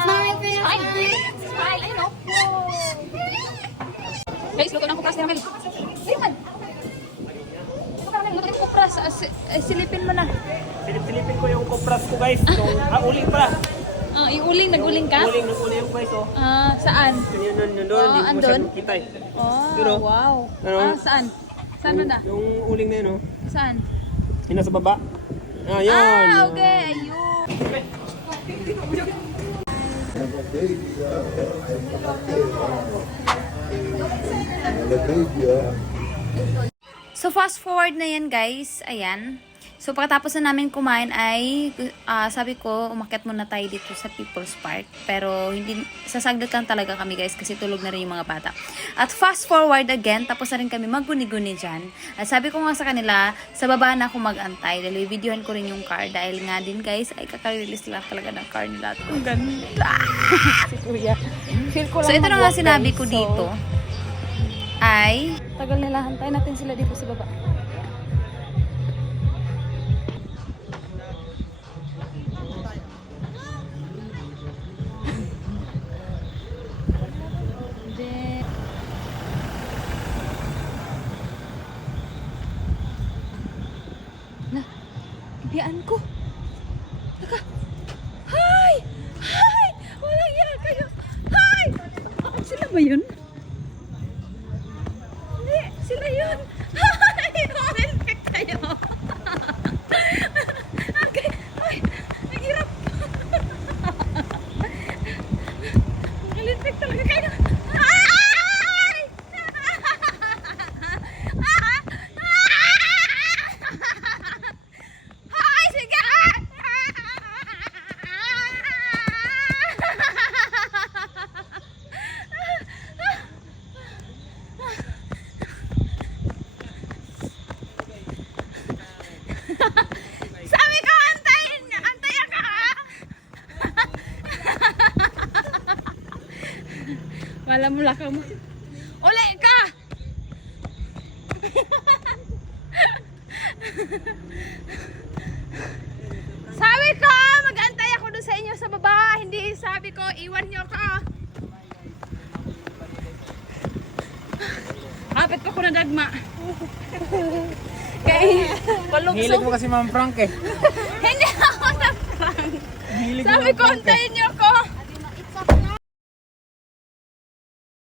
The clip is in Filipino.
Smile, smile, ay no. Guys, luto ng kupras ni Ramel. Ayun. Luto ng kupras. Silipin mo na. Silip-silipin ko yung kupras ko guys. Uling pala. Iuling, naguling ka? Uling guys oh. Saan? Yun doon, hindi ko masyadong kita eh. Pero, Wow. Saan? Saan mo na? Yung uling na yun oh. Saan? Yun nasa baba. Yun. Okay. Ayun. So fast forward na yan guys. Ayan. So pagkatapos na namin kumain ay sabi ko umakyat muna tayo dito sa People's Park. Pero hindi sasaglit lang talaga kami guys kasi tulog na rin yung mga bata. At fast forward again, tapos na rin kami magguni-guni dyan. At sabi ko nga sa kanila, sa baba na ako mag-antay. Dahil videohan ko rin yung car. Dahil nga din guys, ay kaka-release lang talaga ng car nila. Ang ganda! Si Kuya. So ito na nga sinabi ko dito. Ay, tagal nila, hantay natin sila dito sa baba. Biyaan ko. Taka. Hi! Hi! Walang yan kayo. Hi! Sila ba yun? Hindi, sila yun. Hi! Walang kayo. Okay. Ay, ang hirap. Walang talaga kayo. Sabi ko, antayin ka! Wala mo lakaw mo. Uli ka! Sabi ko, mag-antay ako dun sa inyo sa baba. Hindi sabi ko, iwan nyo ko. Kapit ko na dagma. Kaya, palukso. Hilig mo kasi Ma'am Frank eh. Hindi ako na prank. Sabi ko, antayin niyo ko.